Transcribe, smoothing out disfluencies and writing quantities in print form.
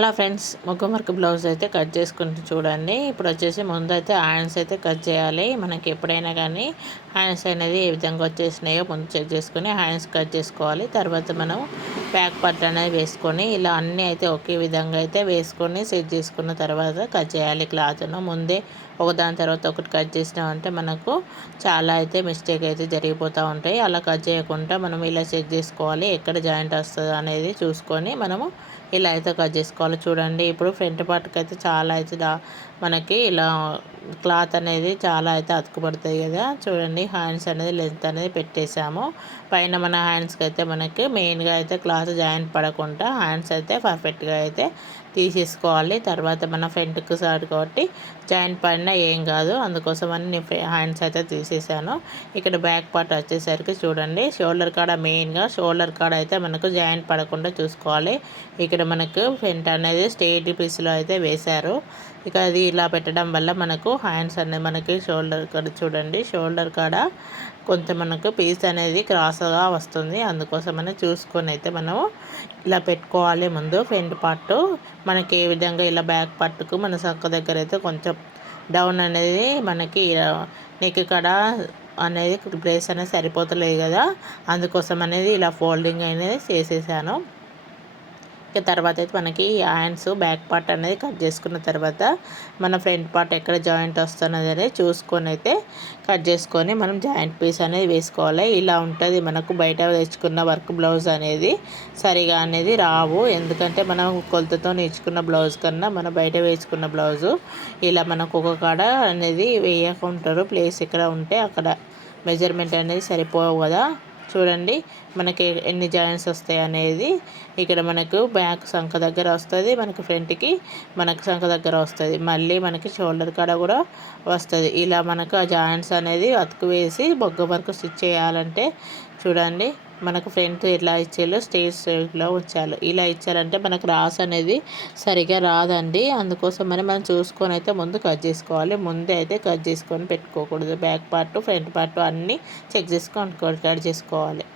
అలా friends ముగ్గం work blouse అయితే cut చేసుకుంటూ చూడండి. ఇప్పుడు వచ్చేసి ముందు అయితే హ్యాండ్స్ అయితే కట్ చేయాలి. మనకి ఎప్పుడైనా కానీ హ్యాండ్స్ అనేది ఏ విధంగా వచ్చేసినాయో ముందు చెక్ చేసుకొని హ్యాండ్స్ కట్ చేసుకోవాలి. తర్వాత మనం బ్యాక్ పార్ట్ అనేది వేసుకొని ఇలా అన్నీ అయితే ఒకే విధంగా అయితే వేసుకొని సెట్ చేసుకున్న తర్వాత కట్ చేయాలి. క్లాత్ను ముందే ఒకదాని తర్వాత ఒకటి కట్ చేసినామంటే మనకు చాలా అయితే మిస్టేక్ అయితే జరిగిపోతూ ఉంటాయి. అలా కట్ చేయకుండా మనం ఇలా చెక్ చేసుకోవాలి. ఎక్కడ జాయింట్ వస్తుంది అనేది చూసుకొని మనము ఇలా అయితే కట్ చేసుకోవాలి. చూడండి ఇప్పుడు ఫ్రంట్ పార్ట్కి అయితే చాలా అయితే మనకి ఇలా క్లాత్ అనేది చాలా అయితే అతుకుపడుతుంది కదా. చూడండి హ్యాండ్స్ అనేది లెంత్ అనేది పెట్టేసాము. పైన మన హ్యాండ్స్కి అయితే మనకి మెయిన్గా అయితే క్లాత్ జాయింట్ పడకుండా హ్యాండ్స్ అయితే పర్ఫెక్ట్గా అయితే తీసేసుకోవాలి. తర్వాత మన ఫ్రంట్కి సైడ్ కాబట్టి జాయింట్ పడినా ఏం కాదు, అందుకోసమని నేను హ్యాండ్స్ అయితే తీసేసాను. ఇక్కడ బ్యాక్ పార్ట్ వచ్చేసరికి చూడండి షోల్డర్ కాడ మెయిన్గా షోల్డర్ కాడ అయితే మనకు జాయింట్ పడకుండా చూసుకోవాలి. ఇక్కడ మనకు ఫ్రంట్ అనేది స్ట్రెయిట్ పీస్లో అయితే వేశారు. ఇక అది ఇలా పెట్టడం వల్ల మనకు హ్యాండ్స్ అనేది మనకి షోల్డర్ కాడ చూడండి షోల్డర్ కాడ కొంచెం మనకు పీస్ అనేది క్రాస్గా వస్తుంది. అందుకోసమని చూసుకొని అయితే మనము ఇలా పెట్టుకోవాలి. ముందు ఫ్రంట్ పార్ట్ మనకి ఏ విధంగా ఇలా బ్యాక్ పార్ట్కు మన సంక దగ్గర అయితే కొంచెం డౌన్ అనేది మనకి నెక్ కాడ అనేది ప్లేస్ అనేది సరిపోతలేదు కదా, అందుకోసం అనేది ఇలా ఫోల్డింగ్ అనేది చేసేసాను. ఇక తర్వాత అయితే మనకి హ్యాండ్స్ బ్యాక్ పార్ట్ అనేది కట్ చేసుకున్న తర్వాత మన ఫ్రంట్ పార్ట్ ఎక్కడ జాయింట్ వస్తున్నది అనేది చూసుకొని అయితే కట్ చేసుకొని మనం జాయింట్ పీస్ అనేది వేసుకోవాలి. ఇలా ఉంటుంది మనకు బయట తెచ్చుకున్న వర్క్ బ్లౌజ్ అనేది సరిగా అనేది రావు. ఎందుకంటే మనం కొలతతో నేర్చుకున్న బ్లౌజ్ కన్నా మన బయట వేసుకున్న బ్లౌజు ఇలా మనకు ఒక కాడ అనేది వేయకుంటారు. ప్లేస్ ఎక్కడ ఉంటే అక్కడ మెజర్మెంట్ అనేది సరిపోవు కదా. చూడండి మనకి ఎన్ని జాయింట్స్ వస్తాయి అనేది ఇక్కడ మనకు బ్యాక్ సంఖ దగ్గర వస్తుంది, మనకి ఫ్రంట్కి మనకు సంఖ దగ్గర వస్తుంది, మళ్ళీ మనకి షోల్డర్ కాడ కూడా వస్తుంది. ఇలా మనకు ఆ జాయింట్స్ అనేది అతుకు వేసి బొగ్గ వరకు స్టిచ్ చేయాలంటే చూడండి మనకు ఫ్రంట్ ఎట్లా ఇచ్చేయాలో స్ట్రైట్లో ఉంచాలి. ఇలా ఇచ్చారంటే మనకు రాస్ అనేది సరిగా రాదండి. అందుకోసం మనం చూసుకొని అయితే ముందు కట్ చేసుకోవాలి. ముందే అయితే కట్ చేసుకొని పెట్టుకోకూడదు. బ్యాక్ పార్ట్ ఫ్రంట్ పార్ట్ అన్నీ చెక్ చేసుకొని కట్ చేసుకోవాలి.